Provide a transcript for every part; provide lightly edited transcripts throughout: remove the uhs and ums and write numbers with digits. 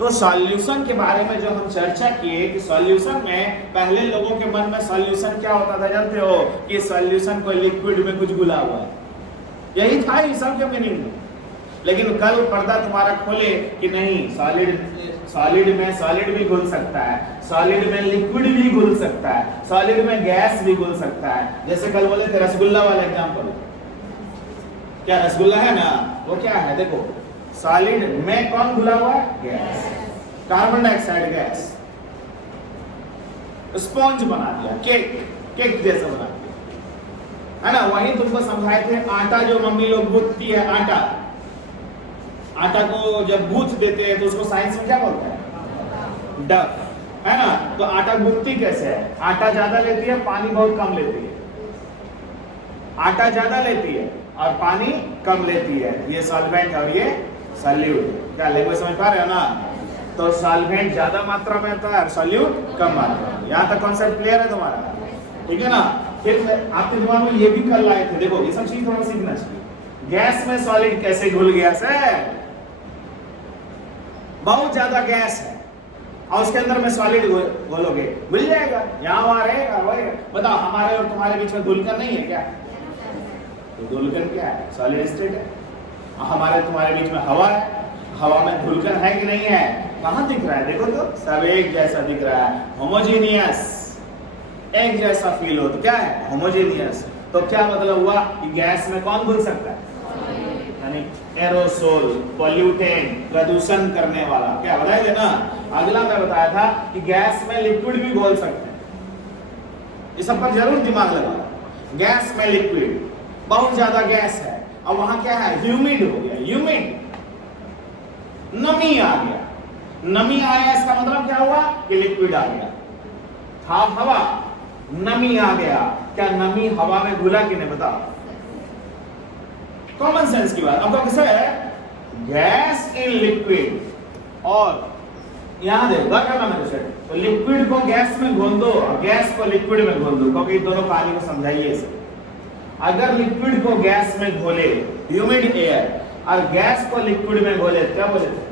तो सॉल्यूशन के बारे में जो हम चर्चा किए कि सॉल्यूशन में पहले लोगों के मन में सॉल्यूशन क्या होता था जानते हो कि सॉल्यूशन कोई लिक्विड में कुछ घुला हुआ है, यही था ये सब के मीनिंग। लेकिन कल पर्दा तुम्हारा खोले कि नहीं, सॉलिड में सॉलिड भी घुल सकता है, सॉलिड में लिक्विड भी घुल सकता है, सॉलिड में गैस भी घुल सकता है। जैसे कल बोले थे रसगुल्ला वाला एग्जांपल, क्या रसगुल्ला है ना, वो क्या है देखो, सॉलिड में कौन घुला हुआ है, gas, carbon dioxide gas, sponge बना दिया, केक जैसा बना दिया, है ना। वही तुमको समझाए थे आटा जो मम्मी लोग गूंथती है, आटा को जब गूंथ देते हैं तो उसको साइंस में क्या बोलते हैं, डफ, है ना। तो आटा गूंथती कैसे है, आटा ज्यादा लेती है, पानी बहुत कम लेती है, आटा ज्यादा लेती है और पानी कम लेती है, ये सॉल्वेंट और ये सॉल्यूट। क्या लैंग्वेज समझ पा रहे हो ना। तो सॉल्वेंट ज्यादा मात्रा में होता है और सॉल्यूट कम मात्रा में। यहाँ तक कॉन्सेप्ट क्लियर है तुम्हारा, ठीक है ना। फिर आपके दिमाग में ये भी कल लाए थे, देखो ये सब चीज थोड़ा सीखना चाहिए। गैस में सॉलिड कैसे घुल गया सर, बहुत ज्यादा गैस है और उसके अंदर में सॉलिड घोलोगे घुल जाएगा, यहाँ वहां रहेगा, वही बताओ हमारे और तुम्हारे बीच में धुलकर नहीं है क्या, तो धुलकर क्या है, सॉलिड स्टेट है। हमारे तुम्हारे बीच में हवा है, हवा में धुलकर है कि नहीं है, कहां दिख रहा है, देखो तो सब एक जैसा दिख रहा है, होमोजेनियस, एक जैसा फील हो तो क्या है, होमोजेनियस। तो क्या मतलब हुआ कि गैस में कौन घुल सकता है, यानी एरोसोल, पॉल्यूटेंट, प्रदूषण करने वाला। क्या बताया थे ना, अगला मैं बताया था कि गैस में लिक्विड भी घोल सकते हैं, इस सब पर जरूर दिमाग लगा। गैस में लिक्विड, बहुत ज्यादा गैस है और वहां क्या है, ह्यूमिड हो गया, ह्यूमिड, नमी आ गया, नमी आया इसका मतलब क्या हुआ कि लिक्विड आ गया, था हवा, नमी आ गया, क्या नमी हवा में घुला कि नहीं, बताओ, कॉमन सेंस की बात। अब तो कैसे है, गैस इन लिक्विड, और यहां देखो क्या मैंने से, तो लिक्विड को गैस में घोल दो और गैस को लिक्विड में घोल दो, क्योंकि दोनों पानी को समझाइए इसे। अगर लिक्विड को गैस में घोले, ह्यूमिड एयर, और गैस को लिक्विड में घोले, क्या बोले थे,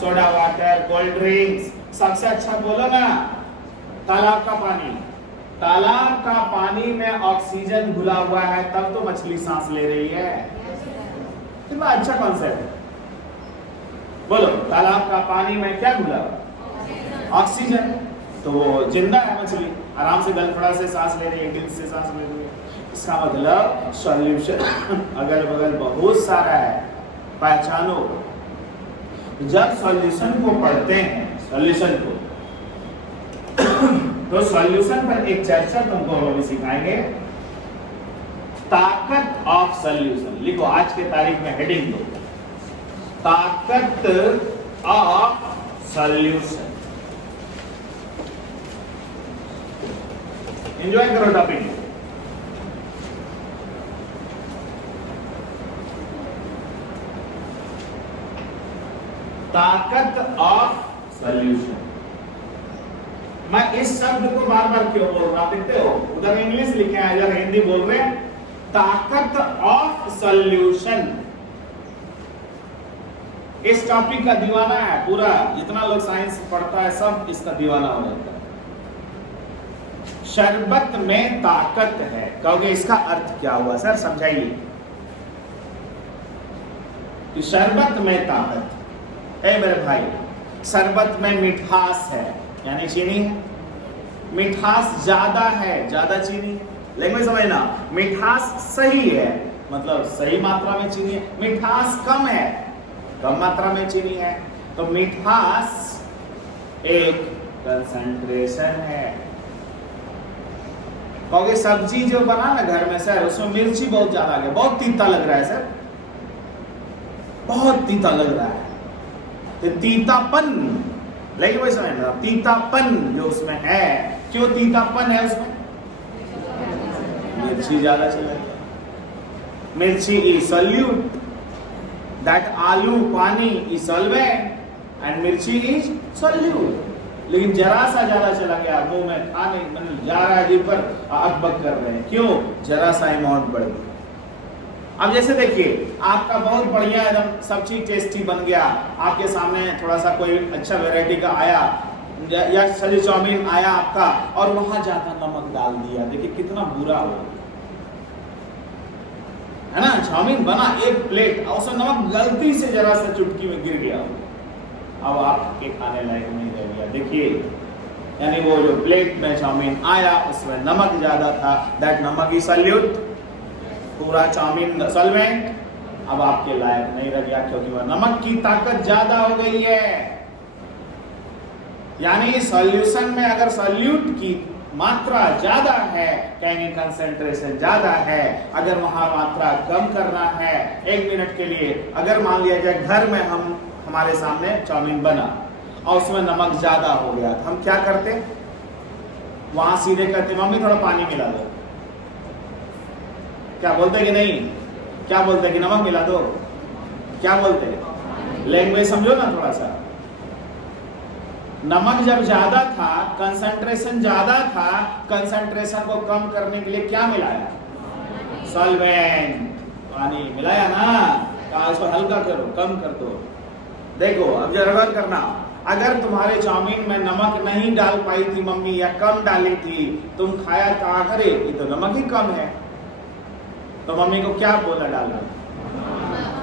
सोडा वाटर, कोल्ड ड्रिंक्स, सबसे अच्छा बोलो ना तालाब का पानी। तालाब का पानी में ऑक्सीजन घुला हुआ है, तब तो मछली सांस ले रही है, कितना अच्छा कॉन्सेप्ट है। बोलो तालाब का पानी में क्या घुला हुआ, ऑक्सीजन, तो वो जिंदा है, मछली आराम से गलफड़ा से सांस ले रही है, दिल से सांस ले रही है। इसका मतलब सॉल्यूशन अगल बगल बहुत सारा है, पहचानो। जब सॉल्यूशन को पढ़ते हैं, सॉल्यूशन को, तो सॉल्यूशन पर एक चर्चा तुमको अभी सिखाएंगे, ताकत ऑफ सॉल्यूशन। लिखो आज के तारीख में हेडिंग दो, ताकत ऑफ सॉल्यूशन। एंजॉय करो टॉपिक। ताकत ऑफ सॉल्यूशन। मैं इस शब्द को बार बार क्यों बोल रहा हूं, देखते हो उधर इंग्लिश लिखे हैं, इधर हिंदी बोल रहे हैं, ताकत ऑफ सॉल्यूशन। इस टॉपिक का दीवाना है पूरा, जितना लोग साइंस पढ़ता है सब इसका दीवाना हो जाता है। शरबत में ताकत है, कहोगे इसका अर्थ क्या हुआ सर, समझाइए। कि शरबत में ताकत, ए मेरे भाई, शरबत में मिठास है, यानी चीनी है, मिठास ज्यादा है, ज्यादा चीनी, लैंग्वेज समझना, मिठास सही है मतलब सही मात्रा में चीनी है, मिठास कम है, कम मात्रा में चीनी है, तो मिठास एक कंसंट्रेशन है। क्योंकि सब्जी जो बना ना घर में सर, उसमें मिर्ची बहुत ज्यादा आ गया, बहुत तीता लग रहा है सर, बहुत तीता लग रहा है, तो तीतापन, लैंग्वेज समझना, तीतापन जो उसमें है, क्यों तीतापन है उसमें, मिर्ची ज्यादा चला गया, मिर्ची इज सॉल्यूट, दैट आलू पानी इज सॉल्वेंट एंड मिर्ची इज सॉल्यूट। लेकिन जरा सा ज्यादा चला गया मुंह में, खाने मतलब जा रहा है जीभ पर, अकबक कर रहे हैं, क्यों, जरा सा अमाउंट बढ़ गया। अब जैसे देखिए आपका बहुत बढ़िया एकदम सब चीज टेस्टी बन गया, आपके सामने थोड़ा सा कोई अच्छा वैरायटी का आया या सजी चाउमीन आया आपका, और वहां जाकर नमक डाल दिया, देखिए कितना बुरा हो, है ना। चाउमीन बना एक प्लेट और उसमें नमक गलती से जरा सा चुटकी में गिर गया, अब आपके खाने लायक नहीं रह गया। देखिए यानी वो जो प्लेट में चाउमीन आया उसमें नमक ज्यादा था, दैट नमक इज सॉल्यूट, पूरा चाउमीन सॉल्वेंट अब आपके लायक नहीं रह गया, क्योंकि वह नमक की ताकत ज्यादा हो गई है। यानी सॉल्यूशन में अगर सॉल्यूट की मात्रा ज्यादा है, कहेंगे कंसेंट्रेशन ज्यादा है, अगर वहां मात्रा कम करना है 1 मिनट के लिए, अगर मान लिया जाए घर में हमारे सामने चाउमीन बना और उसमें नमक ज्यादा हो गया, तो हम क्या करते, वहां सीधे कहते मम्मी थोड़ा पानी मिला दो, क्या बोलते कि नहीं, क्या बोलते कि नमक मिला दो, क्या बोलते, लैंग्वेज समझो ना थोड़ा सा। नमक जब ज्यादा था, कंसंट्रेशन ज्यादा था, कंसंट्रेशन को कम करने के लिए क्या मिलाया, सॉल्वेंट, पानी मिलाया ना, कहा इसको हल्का करो, कम कर दो। देखो अब जरा करना, अगर तुम्हारे चाउमीन में नमक नहीं डाल पाई थी मम्मी या कम डाली थी, तुम खाया कहा करे ये तो नमक ही कम है, तो मम्मी को क्या बोला डालना,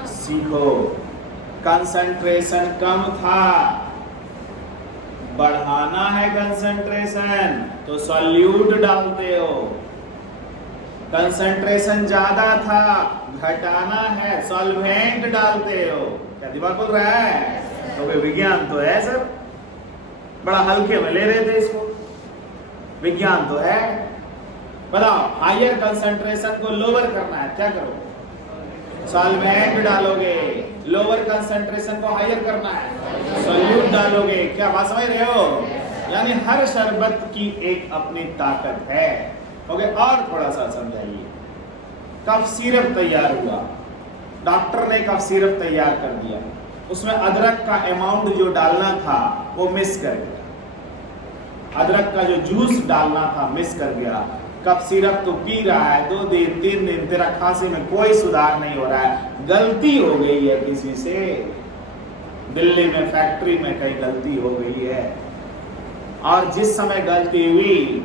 सीखो, कंसंट्रेशन कम था, बढ़ाना है कंसंट्रेशन तो सॉल्यूट डालते हो, कंसंट्रेशन ज्यादा था घटाना है सॉल्वेंट डालते हो। क्या दिमाग बोल रहा है, तो विज्ञान तो है सर, बड़ा हल्के में ले रहे थे इसको, विज्ञान तो है। बताओ हायर कंसंट्रेशन को लोअर करना है, क्या करो, सॉल्वेंट डालोगे, लोअर कंसंट्रेशन को हायर करना है सॉल्यूट डालोगे। क्या बात समझ रहे हो, यानी हर शरबत की एक अपनी ताकत है। ओके, और थोड़ा सा समझाइए, कफ सिरप तैयार हुआ, डॉक्टर ने कफ सिरप तैयार कर दिया, उसमें अदरक का अमाउंट जो डालना था वो मिस कर गया, अदरक का जो जूस डालना था मिस कर गया, कफ सिरप तो पी रहा है 2 दिन 3 दिन, तेरा खांसी में कोई सुधार नहीं हो रहा है, गलती हो गई है किसी से, दिल्ली में फैक्ट्री में कहीं गलती हो गई है, और जिस समय गलती हुई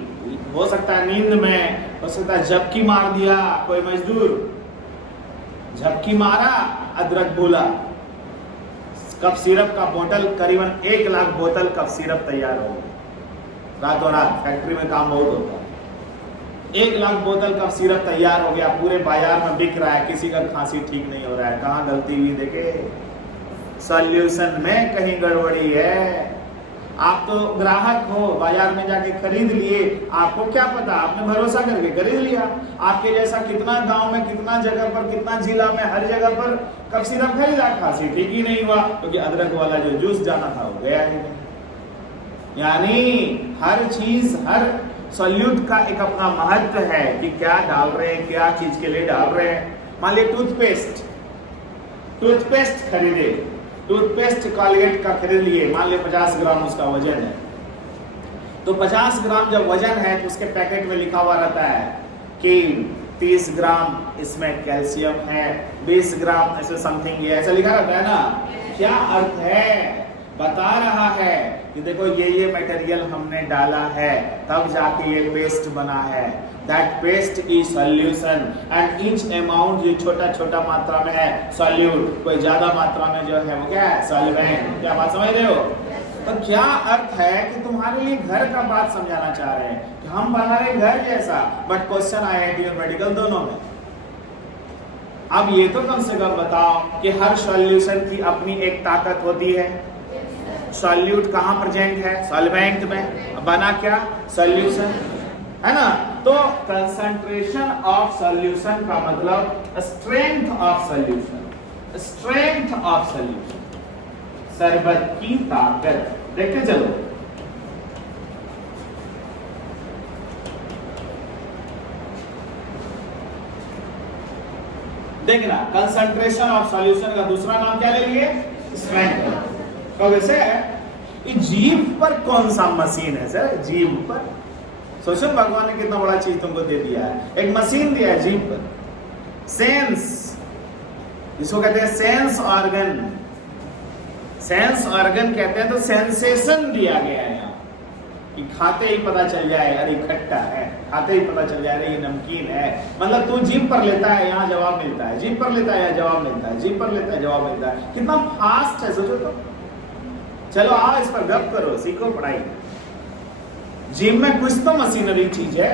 हो सकता है नींद में, हो सकता है झपकी मार दिया कोई मजदूर, झपकी मारा, अदरक बोला, कफ सिरप का बोतल करीबन 1 लाख बोतल कफ सिरप तैयार हो गई रातों रात, फैक्ट्री में काम बहुत होता है, 1 लाख बोतल कफ सिरप तैयार हो गया, पूरे बाजार में बिक रहा है, किसी का खांसी ठीक नहीं हो रहा है, कहाँ गलती हुई देखे, सॉल्यूशन में कहीं गड़बड़ी है। आप तो ग्राहक हो, बाजार में जाके खरीद लिए, आपको क्या पता, आपने भरोसा करके खरीद लिया, आपके जैसा कितना गांव में, कितना जगह पर, कितना जिला में, हर जगह पर कफ सिरप खरीदा, खांसी ठीक ही नहीं हुआ, क्योंकि अदरक वाला जो जूस जाना था वो गया ही नहीं। यानी हर चीज, हर सॉल्यूट का एक अपना महत्व है कि क्या डाल रहे हैं, क्या चीज के लिए डाल रहे हैं। मान लिया टूथपेस्ट खरीदे, टूथपेस्ट कॉलगेट का खरीद लिए, मान लिया 50 ग्राम उसका वजन है, तो 50 ग्राम जब वजन है तो उसके पैकेट में लिखा हुआ रहता है कि 30 ग्राम इसमें कैल्शियम है, 20 ग्राम ऐसे समथिंग, ये ऐसा लिखा रहता है ना। क्या अर्थ है, बता रहा है कि देखो ये मटेरियल हमने डाला है तब जाके ये पेस्ट बना है, that paste is solution and each amount जो छोटा छोटा मात्रा में है सॉल्यूट, कोई ज्यादा मात्रा में जो है वो क्या है, सॉल्वेंट। क्या बात समझ रहे हो, तो क्या अर्थ है कि तुम्हारे लिए घर का बात समझाना चाह रहे हैं कि हम बना रहे घर जैसा, बट क्वेश्चन IIT और मेडिकल दोनों में। अब ये तो कम से कम बताओ कि हर सॉल्यूशन की अपनी एक ताकत होती है, सॉल्यूट कहाँ प्रेजेंट है, सॉल्वेंट में, बना क्या, सॉल्यूशन, है ना। तो कंसंट्रेशन ऑफ सॉल्यूशन का मतलब strength of solution, strength of solution, शरबत की ताकत। देखते चलो, देखना कंसंट्रेशन ऑफ सॉल्यूशन का दूसरा नाम क्या ले लिए, स्ट्रेंथ। तो वैसे ये जीभ पर कौन सा मशीन है सर, जीभ पर सोचो, भगवान ने कितना बड़ा चीज तुमको दे दिया है, एक मशीन दिया है जीभ पर, सेंस इसको कहते हैं सेंस ऑर्गन। सेंस ऑर्गन कहते हैं, तो सेंसेशन दिया गया है यहाँ कि खाते ही पता चल जाए अरे खट्टा है, खाते ही पता चल जाए अरे ये नमकीन है। मतलब तू जीभ पर लेता है यहाँ जवाब मिलता है, जीभ पर लेता है यहाँ जवाब मिलता है, जीभ पर लेता है जवाब मिलता है। कितना फास्ट है सोचो तो। चलो आओ इस पर गप करो, सीखो पढ़ाई। जिम में कुछ तो मशीनरी चीज है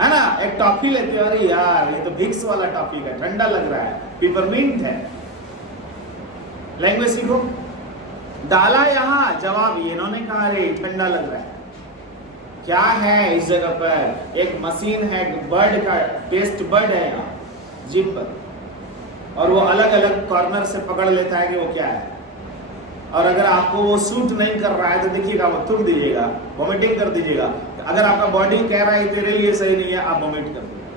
ना। एक टॉफी लेते हो, अरे यार ये तो विक्स वाला टॉफी है, ठंडा लग रहा है, पिपरमिंट है। लैंग्वेज सीखो। डाला यहाँ जवाब ये इन्होंने कहा अरे ठंडा लग रहा है। क्या है इस जगह पर? एक मशीन है, बर्ड का टेस्ट बर्ड है यहाँ जिम पर, और वो अलग अलग कॉर्नर से पकड़ लेता है कि वो क्या है। और अगर आपको वो सूट नहीं कर रहा है तो देखिएगा वो थूक दीजिएगा, वॉमिटिंग कर दीजिएगा। अगर आपका बॉडी कह रहा है तेरे लिए सही नहीं है, आप वॉमिट कर दीजिएगा।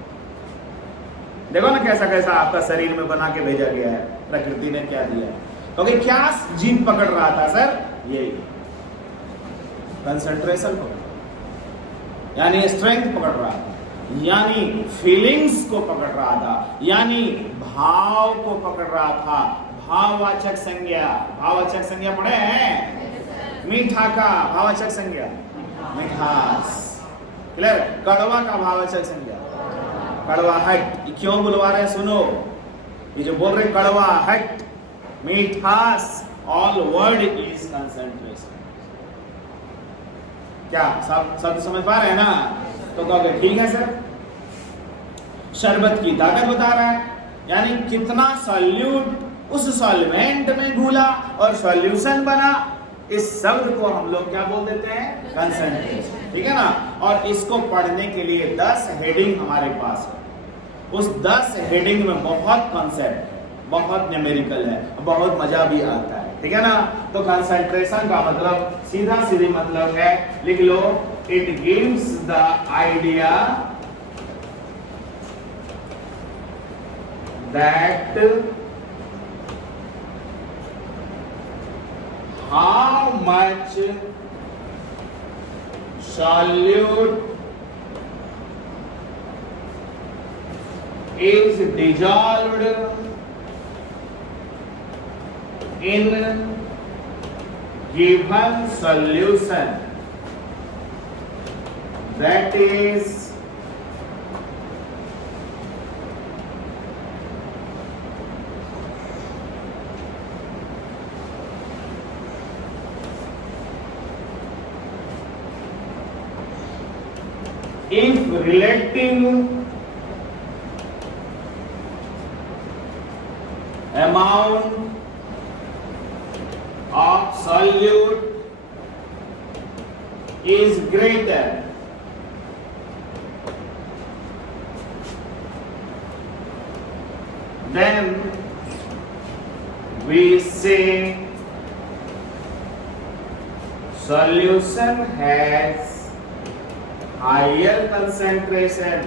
देखो ना कैसा कैसा आपका शरीर में बना के भेजा गया है, प्रकृति ने क्या दिया है। क्योंकि क्या जीभ पकड़ रहा था सर? यही कंसंट्रेशन पकड़, यानी स्ट्रेंथ पकड़ रहा था, यानी फीलिंग्स को पकड़ रहा था, यानी भाव को पकड़ रहा था। भाववाचक संज्ञा, भाववाचक संज्ञा पढ़े हैं? मीठा का भाववाचक संज्ञा मिठास, क्लियर? कड़वा का भाववाचक संज्ञा कड़वाहट। क्यों बुलवा रहे सुनो, ये जो बोल रहे कड़वाहट, मीठास, ऑल वर्ड इज कंसंट्रेशन। क्या सब समझ पा रहे हैं ना? तो कहोगे ठीक है सर। शरबत की ताकत बता रहा है, यानी कितना सॉल्यूट उस सॉल्वेंट में घुला और सॉल्यूशन बना। इस शब्द को हम लोग क्या बोल देते हैं? कंसंट्रेशन। ठीक है ना? और इसको पढ़ने के लिए 10 हेडिंग हमारे पास है। उस 10 हेडिंग में बहुत कॉन्सेप्ट है, बहुत न्यूमेरिकल है, बहुत मजा भी आता है। ठीक है ना? तो कंसंट्रेशन का मतलब सीधा सीधी मतलब है, लिख लो, it gives the idea that how much solute is dissolved in given solution, that is if relative amount of solute is greater then we say solution has higher concentration.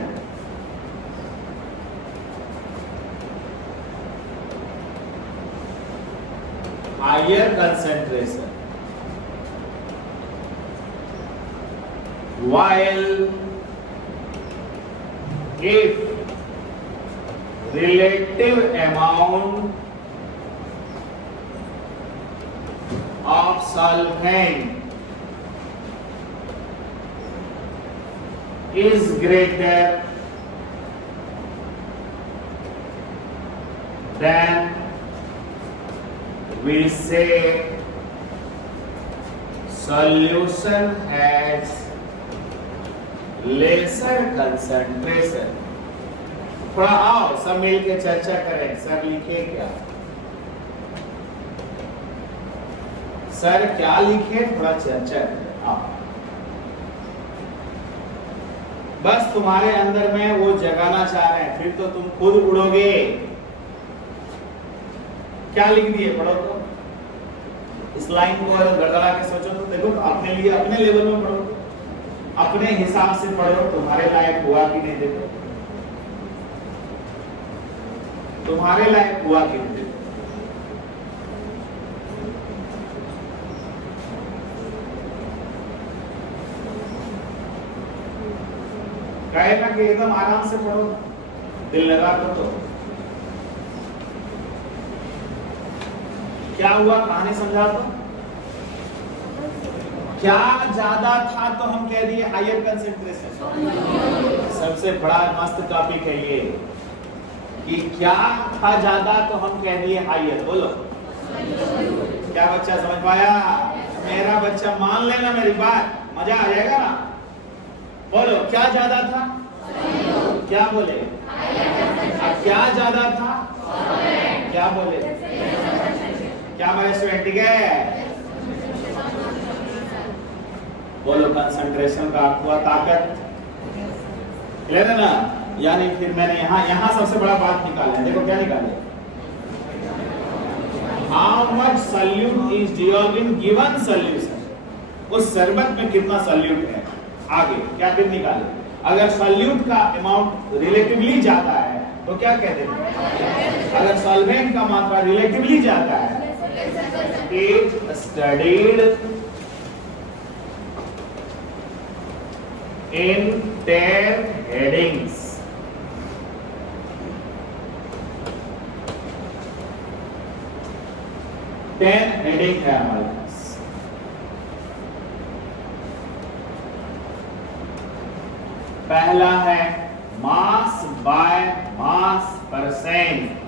Higher concentration. While if relative amount of solvent is greater than we say solution has lesser concentration. थोड़ा आओ सब मिल के चर्चा करें। Sir लिखे क्या? Sir क्या लिखे? थोड़ा चर्चा करें। आओ, बस तुम्हारे अंदर में वो जगाना चाह रहे हैं, फिर तो तुम खुद उड़ोगे। क्या लिख दिए? पढ़ो तो। इस लाइन को गड़गड़ा के सोचो तो देखो, अपने लिए अपने लेवल में पढ़ो, अपने हिसाब से पढ़ो, तुम्हारे लायक हुआ कि नहीं देखो, तुम्हारे लायक हुआ कि नहीं देखो। कहे ना कि एकदम आराम से पढ़ो, दिल लगा कर तो क्या हुआ, कहानी समझा तो क्या ज्यादा था तो हम कह दिए हायर कंसेंट्रेशन। सबसे बड़ा मस्त टॉपिक है ये कि क्या था ज्यादा तो हम कह दिए हायर। बोलो क्या बच्चा समझ पाया? मेरा बच्चा मान लेना मेरी बात, मजा आ जाएगा ना। बोलो क्या ज्यादा था, क्या बोले? क्या ज्यादा था, क्या बोले? क्या मेरे स्टूडेंट ठीक है? बोलो कंसंट्रेशन का अर्थ हुआ ताकत। क्लियर है ना? यानी फिर मैंने यहाँ सबसे बड़ा बात निकाला है। देखो क्या निकाले, how much solute is dissolved in given solution. उस शरबत में कितना सॉल्यूट है। आगे क्या फिर निकाले, अगर सॉल्यूट का अमाउंट रिलेटिवली ज्यादा है तो क्या कहते हैं? अगर सॉल्वेंट का मात्रा रिलेटिवली ज्यादा है, it studied in 10 headings. Heading है हमारे पास। पहला है मास बाय मास परसेंट।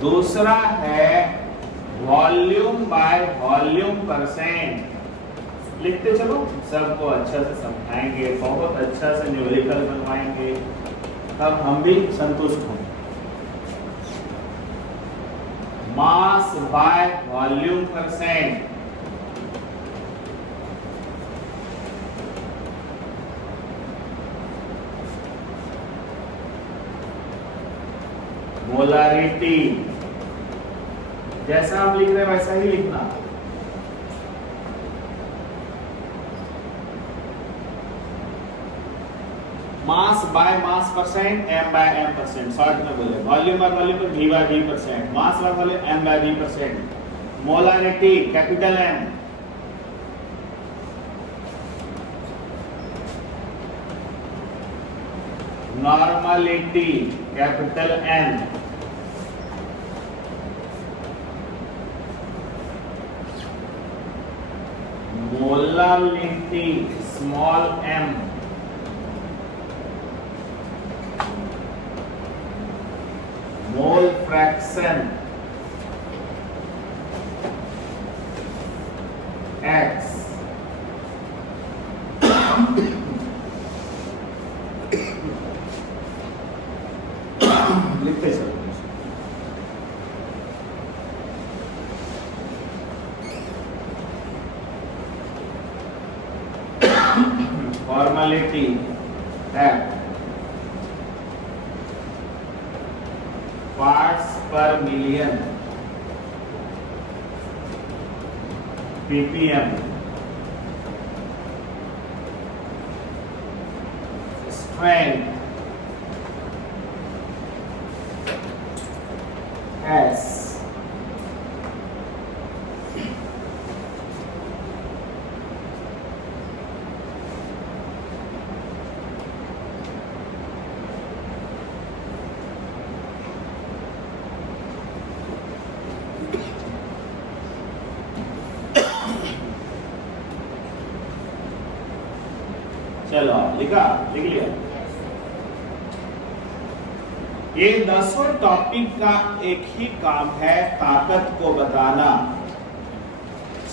दूसरा है वॉल्यूम बाय वॉल्यूम परसेंट। लिखते चलो, सबको अच्छा से समझाएंगे, बहुत अच्छा से न्यूमेरिकल बनवाएंगे, तब हम भी संतुष्ट होंगे। Mass by volume percent. Molarity, जैसा हम लिख रहे हैं वैसा ही लिखना। Mass by mass percent, M by M percent. Short में बोले वॉल्यूम बाय वॉल्यूम पर V by V percent, mass by volume M by V percent. Molarity capital M, normality capital N, molality small m, mole fraction x, लिखते चलो। Formality है parts per million ppm। Strength S, चलो लिखा, लिख लिया। ये 10 topic का एक ही काम है, ताकत को बताना,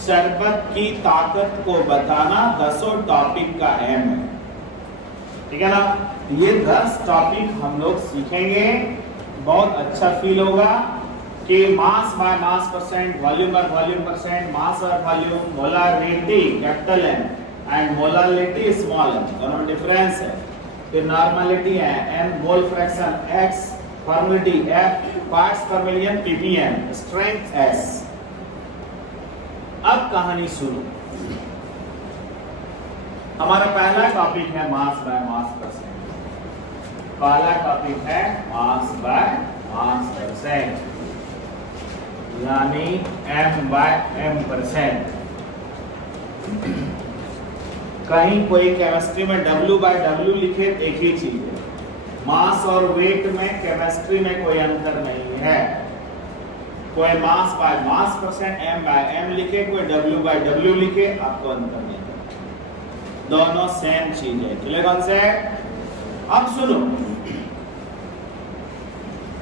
शरबत की ताकत को बताना 10 टॉपिक का एम है। ठीक है ना? ये 10 टॉपिक हम लोग सीखेंगे, बहुत अच्छा फील होगा कि mass by mass percent, volume by volume percent, mass by volume, molarity capital M and molality small m, दोनों डिफरेंस है। फिर नॉर्मलिटी है n, mole fraction x, formality f, parts per million ppm, strength s। अब कहानी सुनो। हमारा पहला topic है मास बाय मास परसेंट। पहला टॉपिक है मास बाय मास परसेंट, यानी m बाय m परसेंट। कहीं कोई केमिस्ट्री में W बाय W लिखे एक ही चीज है, मास और वेट में केमिस्ट्री में कोई अंतर नहीं है। कोई mass by mass percent M by M लिखे, कोई डब्ल्यू बाय डब्ल्यू लिखे, आपको अंतर नहीं है, दोनों सेम चीज है। चले कौन से? अब सुनो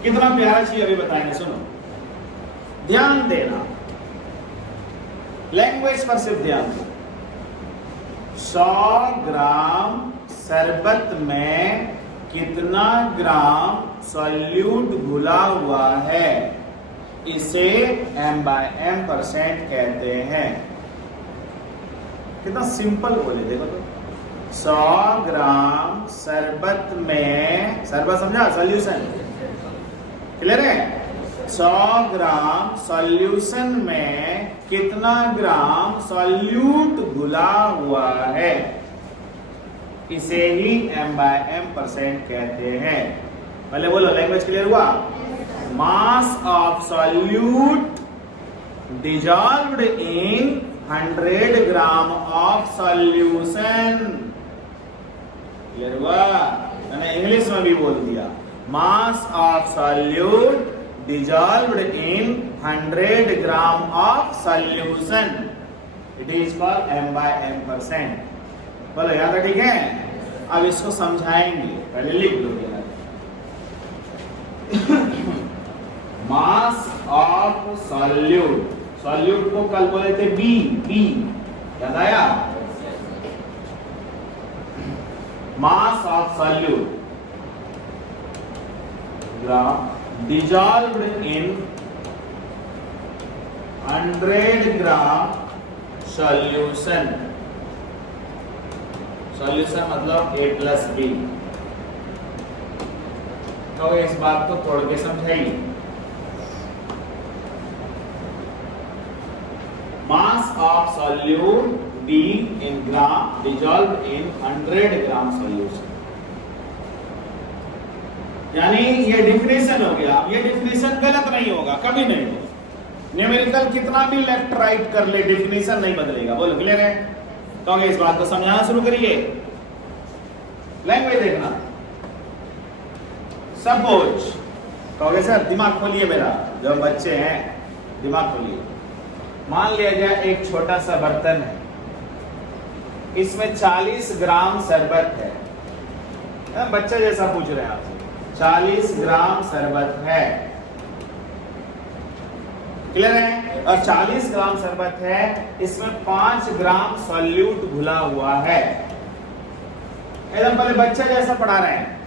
कितना प्यारा चीज अभी बताएंगे, सुनो ध्यान देना, लैंग्वेज पर सिर्फ ध्यान दो। 100 ग्राम शरबत में कितना ग्राम सॉल्यूट घुला हुआ है, इसे m by m परसेंट कहते हैं। कितना सिंपल बोले, देखो तो 100 ग्राम शरबत में, शरबत समझा, सॉल्यूशन क्लियर है? 100 ग्राम सॉल्यूशन में कितना ग्राम सॉल्यूट घुला हुआ है, इसे ही m by m परसेंट कहते हैं। पहले बोलो, लैंग्वेज क्लियर हुआ? Mass of solute dissolved in 100 gram of solution. Clear हुआ? मैंने इंग्लिश में भी बोल दिया, mass of solute dissolved in 100 gram of solution, it is called m by m percent. बोलो याद है? ठीक है, अब इसको समझाएंगे, पहले लिख लो यार। मास ऑफ सॉल्यूट, सॉल्यूट को कल बोले थे बी, याद आया? Mass of solute dissolved in 100 gram solution, solution मतलब A प्लस बी। तो इस बात को तोड़ के समझाइए। Mass of solute B in gram dissolved in 100 gram solution, यानी ये डिफिनेशन हो गया। ये डिफिनेशन गलत नहीं होगा, कभी नहीं होगा। न्यूमेरिकल कितना भी लेफ्ट राइट कर ले, डिफिनेशन नहीं बदलेगा। बोलो क्लियर है? तो इस बात को समझाना शुरू करिए। लैंग्वेज देखना, सपोज कहोगे सर दिमाग खोलिए मेरा, जब बच्चे हैं दिमाग खोलिए। मान लिया गया एक छोटा सा बर्तन है, इसमें 40 ग्राम शरबत है। बच्चे जैसा पूछ रहे हैं आपसे, 40 ग्राम शरबत है, क्लियर है? और 40 ग्राम शरबत है, इसमें 5 ग्राम सॉल्यूट घुला हुआ है। एकदम पहले बच्चे जैसा पढ़ा रहे हैं।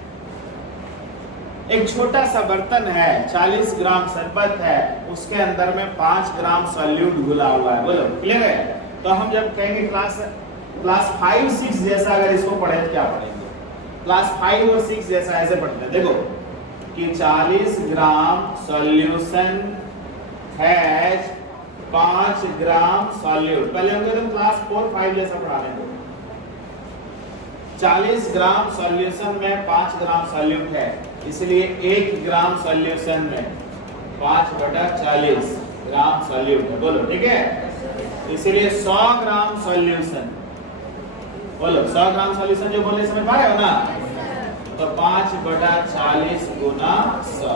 एक छोटा सा बर्तन है, 40 ग्राम शरबत है, उसके अंदर में 5 ग्राम सॉल्यूट घुला हुआ है। बोलो क्लियर है? तो हम जब कहेंगे क्लास 5 6 जैसा अगर इसको पढ़े तो क्या पढ़ेंगे? क्लास 5 और 6 जैसा ऐसे पढ़ते हैं। देखो कि 40 ग्राम सॉल्यूशन है 5 ग्राम सॉल्यूट। पहले हम कहते क्लास 4 5 जैसा पढ़ा रहे हैं। 40 ग्राम सॉल्यूशन में 5 ग्राम सॉल्यूट है, इसलिए 1 ग्राम सॉल्यूशन में 5/40 ग्राम सॉल्यूट है। बोलो ठीक है? इसलिए 100 ग्राम सॉल्यूशन, बोलो 100 ग्राम सॉल्यूशन जो बोले समझ पा रहे हो ना? तो 5/40 गुना 100,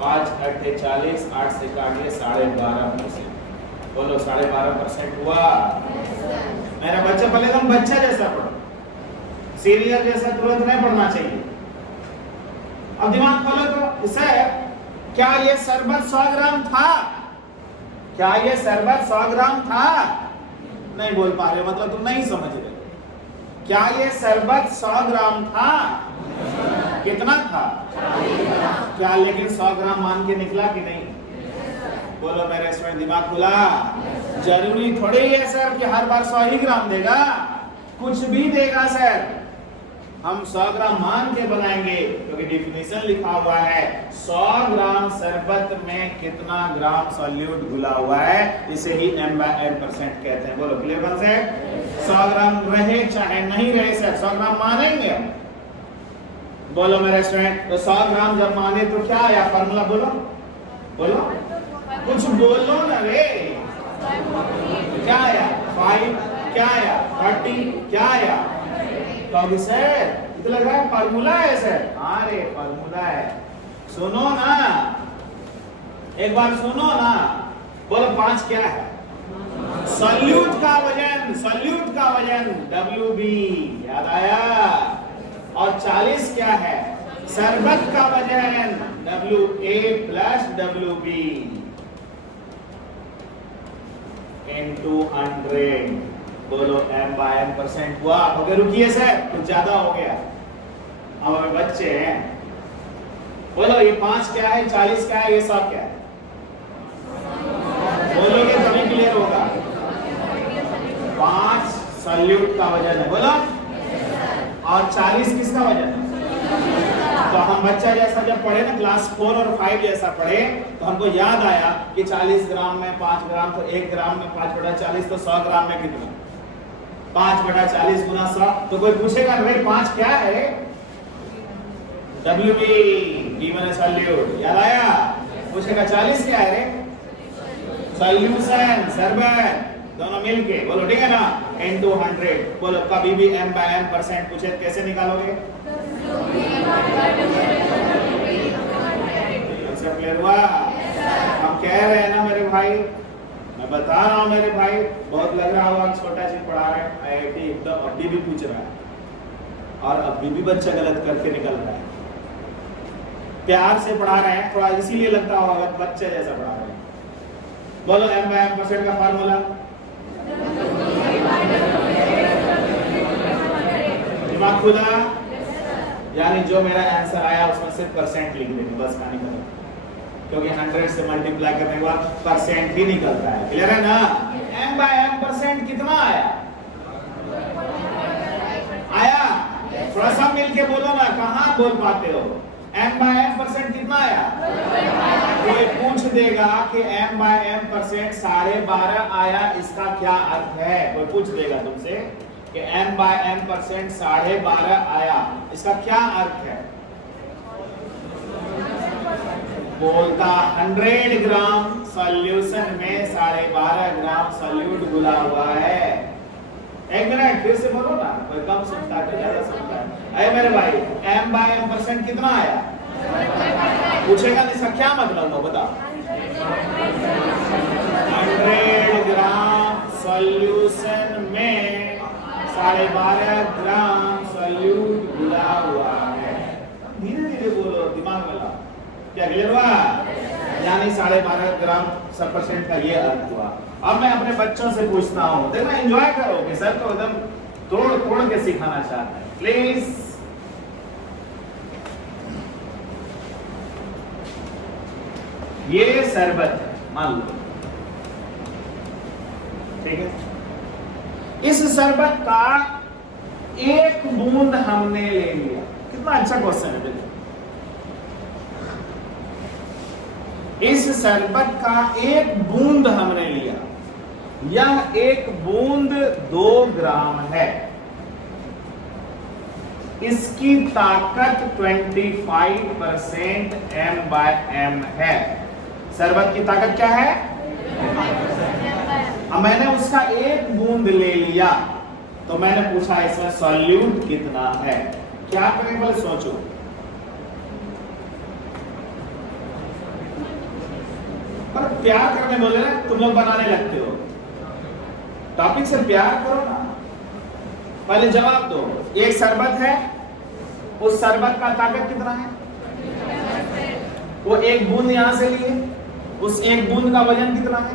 5 8 40, 8 से काटिए 12.5%। बोलो 12.5% हुआ। मेरा बच्चा पहले तुम बच्चा जैसा पढ़ो, सीनियर जैसा तुरंत नहीं पढ़ना चाहिए। अब दिमाग खोलो तो सर क्या ये शरबत 100 ग्राम था? क्या ये शरबत 100 ग्राम था? नहीं बोल पा रहे, मतलब तुम नहीं समझ रहे। क्या ये शरबत 100 ग्राम था? कितना था? क्या लेकिन 100 ग्राम मान के निकला कि नहीं? बोलो मेरे इसमें दिमाग खुला। जरूरी थोड़ी है सर कि हर बार 100 ही ग्राम देगा, कुछ भी देगा सर। हम 100 ग्राम मान के बनाएंगे क्योंकि डिफिनेशन लिखा हुआ है 100 ग्राम शरबत में कितना ग्राम सॉल्यूट घुला हुआ है, इसे ही m/m% कहते हैं। बोलो क्लियर बन से? 100 ग्राम रहे चाहे नहीं रहे सर, 100 ग्राम मानेंगे। बोलो मेरे स्टूडेंट, तो 100 ग्राम जब माने तो क्या आया फॉर्मूला? बोलो बोलो, कुछ बोलो ना रे। क्या आया? 5, क्या आया? 30, क्या आया? तो सर तो लग रहा है फार्मूला है सर। हाँ रे फार्मूला है। सुनो ना, एक बार सुनो ना, बोलो 5 क्या है? सॉल्यूट का वजन, सॉल्यूट का वजन WB, याद आया। और 40 क्या है? शरबत का वजन WA प्लस WB into 100। बोलो m/m% हुआ। ओके रुकिए सर, कुछ ज्यादा हो गया, अब हमें बच्चे हैं। बोलो ये 5 क्या है, 40 क्या है, ये 100 क्या है? बोलोगे तभी क्लियर होगा। 5 सॉल्यूट का वजन है, बोलो। और 40 किसका वजन है? तो हम बच्चा जैसा जब पढ़े ना, क्लास 4 और 5 जैसा पढ़े, तो हमको याद आया कि 40 ग्राम में 5 ग्राम, तो 1 ग्राम में 5/40, तो 100 ग्राम में कितना? 5/40 गुना 100। तो कोई पूछेगा भाई 5 क्या है? WB, गिवन सॉल्यूट, याद आया। पूछेगा 40 क्या है रे? सॉल्यूशन, शरबत, दोनों मिलके। बोलो ठीक है ना, into 100। बोलो कभी भी m/m% पूछे कैसे निकालोगे? क्लियर हुआ? हम कह रहे हैं ना मेरे भाई, मैं बता रहा हूं मेरे भाई, बहुत लग रहा होगा छोटा चीज पढ़ा रहे हैं, IIT एकदम अभी भी पूछ रहा है और अभी भी बच्चा गलत करके निकल रहा है। प्यार से पढ़ा रहे हैं, थोड़ा इसीलिए लगता होगा बच्चे जैसा पढ़ा रहे हैं। बोलो m/m% का फार्मूला। दिमाग खुला? यानी जो मेरा आंसर आया उसमें सिर्फ परसेंट लिख देंगे, बस कहानी खत्म। क्योंकि 100 से मल्टीप्लाई करने के बाद परसेंट ही निकलता है। क्लियर है ना? m/m% कितना आया? आया? थोड़ा सा मिलके बोलो ना, कहाँ बोल पाते हो? m/m% कितना आया? कोई पूछ देगा कि m/m% 12.5 आया, इसका क्या अर्थ है? कोई पूछ देगा तुमसे कि m/m% 12.5 आया, इसका क्या अर्थ है? बोलता 100 ग्राम सॉल्यूशन में 12.5 ग्राम सॉल्यूट घुला हुआ है। एक मिनट फिर से बोलो ना, कोई कम सुनता है ज्यादा सुनता है। अरे मेरे भाई m/m% कितना आया? पूछेगा इसका क्या मतलब हो, बताओ। 100 ग्राम सॉल्यूशन में 12.5 ग्राम सॉल्यूट घुला हुआ है। धीरे धीरे बोलो, दिमाग में लाओ। क्या क्लियर हुआ? यानी 12.5 ग्राम % का ये अर्थ हुआ। अब मैं अपने बच्चों से पूछता हूँ, देखना एंजॉय करोगे, सर तो एकदम तोड़ तोड़ के सिखाना चाहते हैं। प्लीज ये शरबत है, मान लो, ठीक है। इस शरबत का 1 बूंद हमने ले लिया। कितना अच्छा क्वेश्चन है। देखो, इस शरबत का 1 बूंद हमने लिया, यह 1 बूंद 2 ग्राम है। इसकी ताकत 25% m/m है। शरबत की ताकत क्या है? अब मैंने उसका 1 बूंद ले लिया, तो मैंने पूछा इसमें सॉल्यूट कितना है। क्या करें बोले, सोचो। पर प्यार करने बोले ना, तुम लोग बनाने लगते हो। टॉपिक से प्यार करो ना। पहले जवाब दो। एक शरबत है, उस शरबत का ताकत कितना है? वो 1 बूंद यहां से लिए, उस 1 बूंद का वजन कितना है?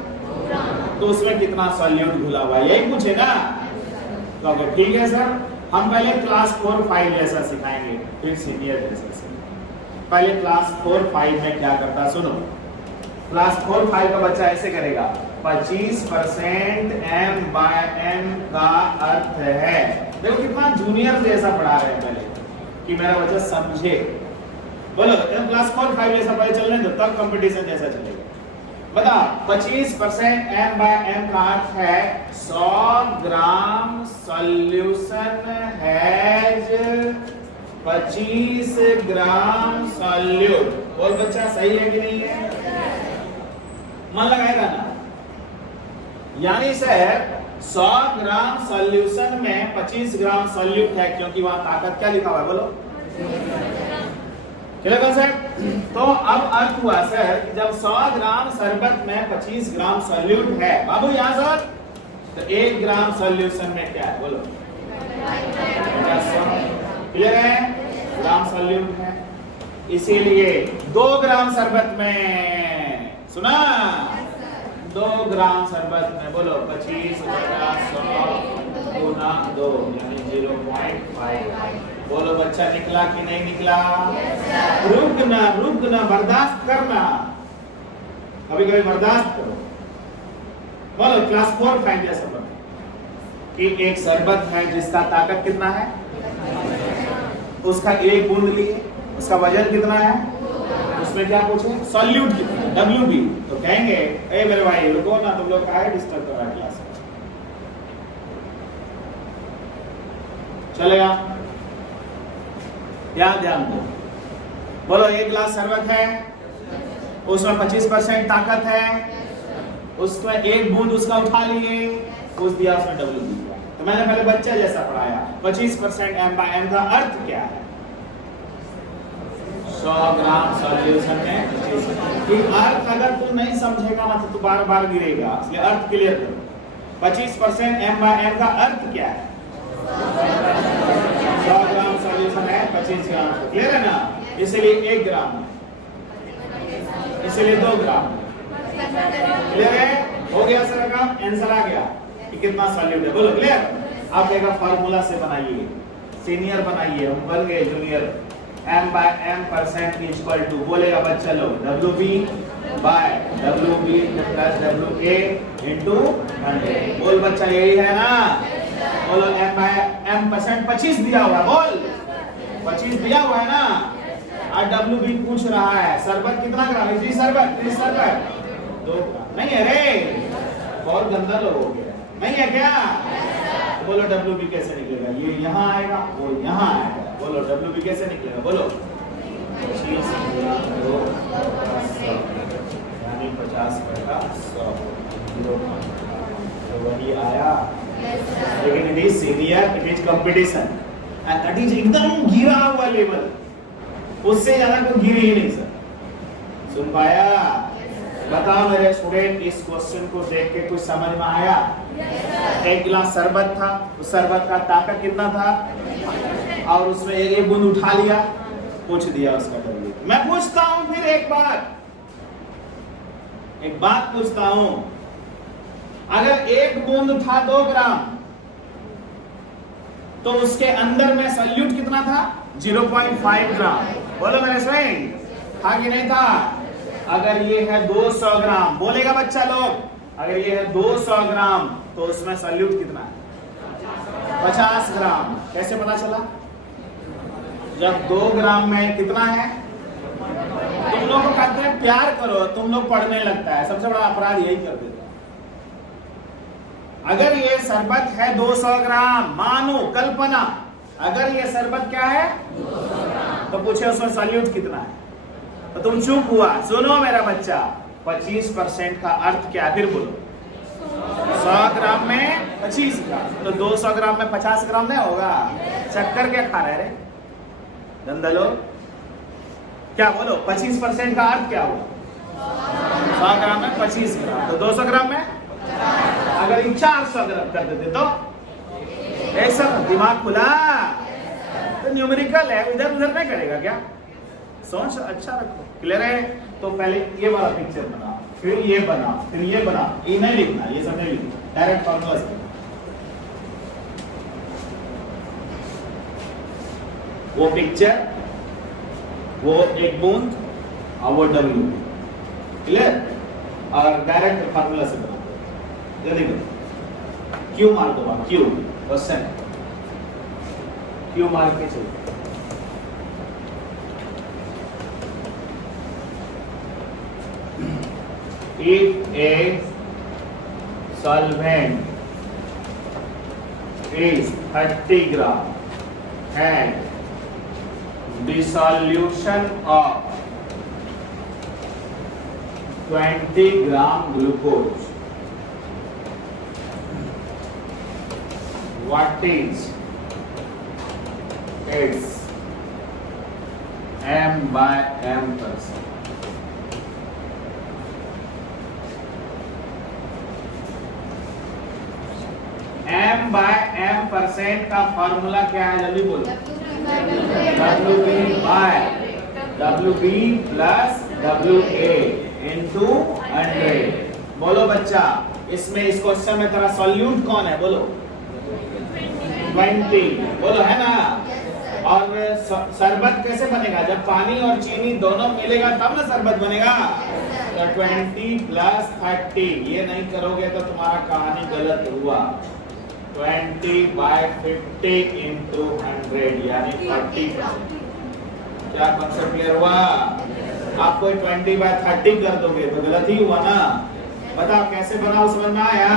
तो उसमें कितना सॉल्यूट घुला हुआ है, यही पूछे ना। तो ठीक है सर, हम पहले क्लास 4-5 जैसा सिखाएंगे, फिर सीनियर जैसा। पहले क्लास 4-5 में क्या करता सुनो। क्लास 4-5 का बच्चा ऐसे करेगा, 25% m/m का अर्थ है। देखो कितना जूनियर जैसा पढ़ा रहे हैं पहले, कि मेरा बच्चा समझे। बोलो क्लास 4-5 जैसा पहले चलने दो, तब कंपटीशन जैसा चलेगा। बता, 25% m/m का अर्थ है 100 ग्राम सॉल्यूशन हैज 25 ग्राम सॉल्यूट। बोल बच्चा, सही है कि नहीं है? मन लगाएगा ना। यानी सर 100 ग्राम सॉल्यूशन में 25 ग्राम सॉल्यूट है, क्योंकि वहां ताकत क्या लिखा हुआ है बोलो, चलेगा सर। तो अब अर्थ हुआ सर कि जब 100 ग्राम शरबत में 25 ग्राम सॉल्यूट है बाबू यहां सर, तो 1 ग्राम सॉल्यूशन में क्या है बोलो, क्लियर है, ग्राम सॉल्यूट है। इसीलिए 2 ग्राम शरबत में, सुना, 2 ग्राम शरबत में बोलो 25 गुना 2 यानी 0.5। बोलो बच्चा निकला कि नहीं निकला? रुकना बर्दाश्त करना, कभी कभी बर्दाश्त करो। बोलो क्लास 4 फाइंड दिया शरबत कि एक शरबत है जिसका ताकत कितना है, उसका 1 बूंद लिए, उसका वजन कितना है, उसमें क्या पूछे सॉल्यूट कितना है WB, तो कहेंगे ए मेरे भाई रुको ना, तुम लोग काहे डिस्टर्ब कर रहा है क्लास में, चलेगा, ध्यान दो। बोलो 1 गिलास शरबत है, उसमें 25% ताकत है, उसमें 1 बूंद उसका उठा लिए, उस दिया उसमें WB दिया। तो मैंने पहले बच्चा जैसा पढ़ाया, 25% M/M का अर्थ क्या है, 100 ग्राम सॉल्यूशन में 25। अर्थ अगर तू नहीं समझेगा ना तो तू बार बार गिरेगा, इसलिए अर्थ क्लियर करो। 25% M/M का अर्थ क्या है, 100 ग्राम सॉल्यूशन है 25 ग्राम, क्लियर है ना, इसलिए 1 ग्राम, इसलिए 2 ग्राम, क्लियर है, हो गया सर का आंसर आ गया कि कितना सॉल्यूट है, बोलो क्लियर। आप एक फार्मूला से बनाइए, सीनियर बनाइए, हम बन गए जूनियर। M/M% इक्वल टू, बोलेगा बच्चा लोग WB by WB plus WA into 100। बोल बच्चा यही है ना, बोलो M/M% 25 दिया हुआ है, बोल 25 दिया हुआ है ना, और WB पूछ रहा है शरबत कितना ग्राम है, जी शरबत 30 शरबत 2 ग्राम नहीं है रे, बहुत गंदा लोग हो गया, नहीं है क्या, तो बोलो WB कैसे निकलेगा, ये यहाँ आएगा वो यहाँ आएगा, बोलो WB कैसे निकलेगा, बोलो 25 यानी 50/100 तो वही आया। लेकिन it is senior, it is competition and that is एकदम गिरा हुआ लेवल, उससे ज्यादा कोई गिर ही नहीं सर, सुन पाया? बताओ मेरे स्टूडेंट, इस क्वेश्चन को देख के कुछ समझ में आया? 1 गिलास शरबत था, उस शरबत का ताकत कितना था, और उसमें 1 बूंद उठा लिया, पूछ दिया उसका WB। मैं पूछता हूं फिर एक बात पूछता हूं, अगर 1 बूंद था 2 ग्राम, तो उसके अंदर में सॉल्यूट कितना था 0.5 ग्राम, बोलो मेरे फ्रेंड, था कि नहीं था? अगर ये है 200 ग्राम, बोलेगा बच्चा लोग, अगर ये है 200 ग्राम तो उसमें सॉल्यूट कितना है 50 ग्राम। कैसे पता चला? जब 2 ग्राम में कितना है, तुम लोग को कहते हैं प्यार करो, तुम लोग पढ़ने लगता है, सबसे बड़ा अपराध यही कर देते। अगर ये शरबत है 200 ग्राम, मानो कल्पना, अगर ये शरबत क्या है 200 ग्राम, तो पूछे उसमें सॉल्यूट कितना है, तो तुम चुप हुआ। सुनो मेरा बच्चा, 25% का अर्थ क्या है, फिर बोलो 100 ग्राम में 25 ग्राम, तो 200 ग्राम में 50 ग्राम नहीं होगा, चक्कर क्या खा रहे रे दंदलो, क्या बोलो 25% का अर्थ क्या हुआ, 100 ग्राम में 25 ग्राम, तो 200 ग्राम में अगर 400 ग्राम कर देते तो ऐसा दिमाग खुला, तो न्यूमेरिकल है, इधर उधर नहीं करेगा क्या, सोच अच्छा रखो, क्लियर है? तो पहले ये वाला पिक्चर बना, फिर ये बना, फिर ये बना, ये नहीं लिखना, ये सब नहीं लिखना, डायरेक्ट फॉर्मूला से वो पिक्चर, वो 1 बूंद और वो WB, क्लियर? और डायरेक्ट फॉर्मूला से बना, जल्दी करो, क्यू मार दो, क्यू क्वेश्चन, क्यू मार के चलो। If a solvent is 30 gram and dissolution of 20 gram glucose, what is its m/m%? m/m% का फॉर्मूला क्या है, जल्दी बोलो। WB plus WA into 100। बोलो बच्चा, इसमें इस क्वेश्चन में तेरा सॉल्यूट कौन है, बोलो। 20, बोलो, है ना। और शरबत कैसे बनेगा, जब पानी और चीनी दोनों मिलेगा तब ना शरबत बनेगा। तो 20 प्लस 30, ये नहीं करोगे तो तुम्हारा कहानी गलत हुआ। 20/50 इंटू 100 यानी 40%। क्या कॉन्सेप्ट क्लियर हुआ? आप कोई 20/30 कर दोगे तो गलत ही हुआ ना। बताओ कैसे बनाओ, समझ में आया?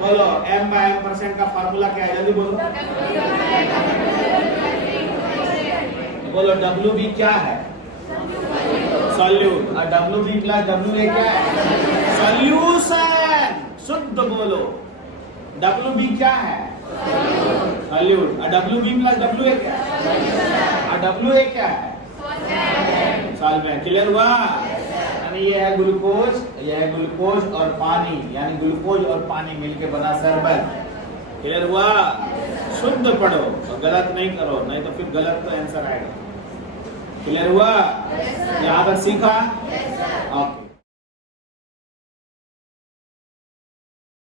बोलो m/m% का फॉर्मूला क्या है, जल्दी बोलो। बोलो WB क्या है, सॉल्यूट, और WB प्लस WA क्या है, सॉल्यूशन। शुद्ध बोलो, WB क्या है, सॉल्यूट, और WB प्लस WA क्या है, और WA क्या है, सॉल्वेंट। क्लियर हुआ? यानी ये है ग्लूकोज, ये है ग्लूकोज और पानी, यानी ग्लूकोज और पानी मिलके बना शरबत। क्लियर हुआ? शुद्ध पढ़ो और गलत नहीं करो, नहीं तो फिर गलत तो आंसर आएगा। क्लियर हुआ? यहाँ तक सीखा? ओके।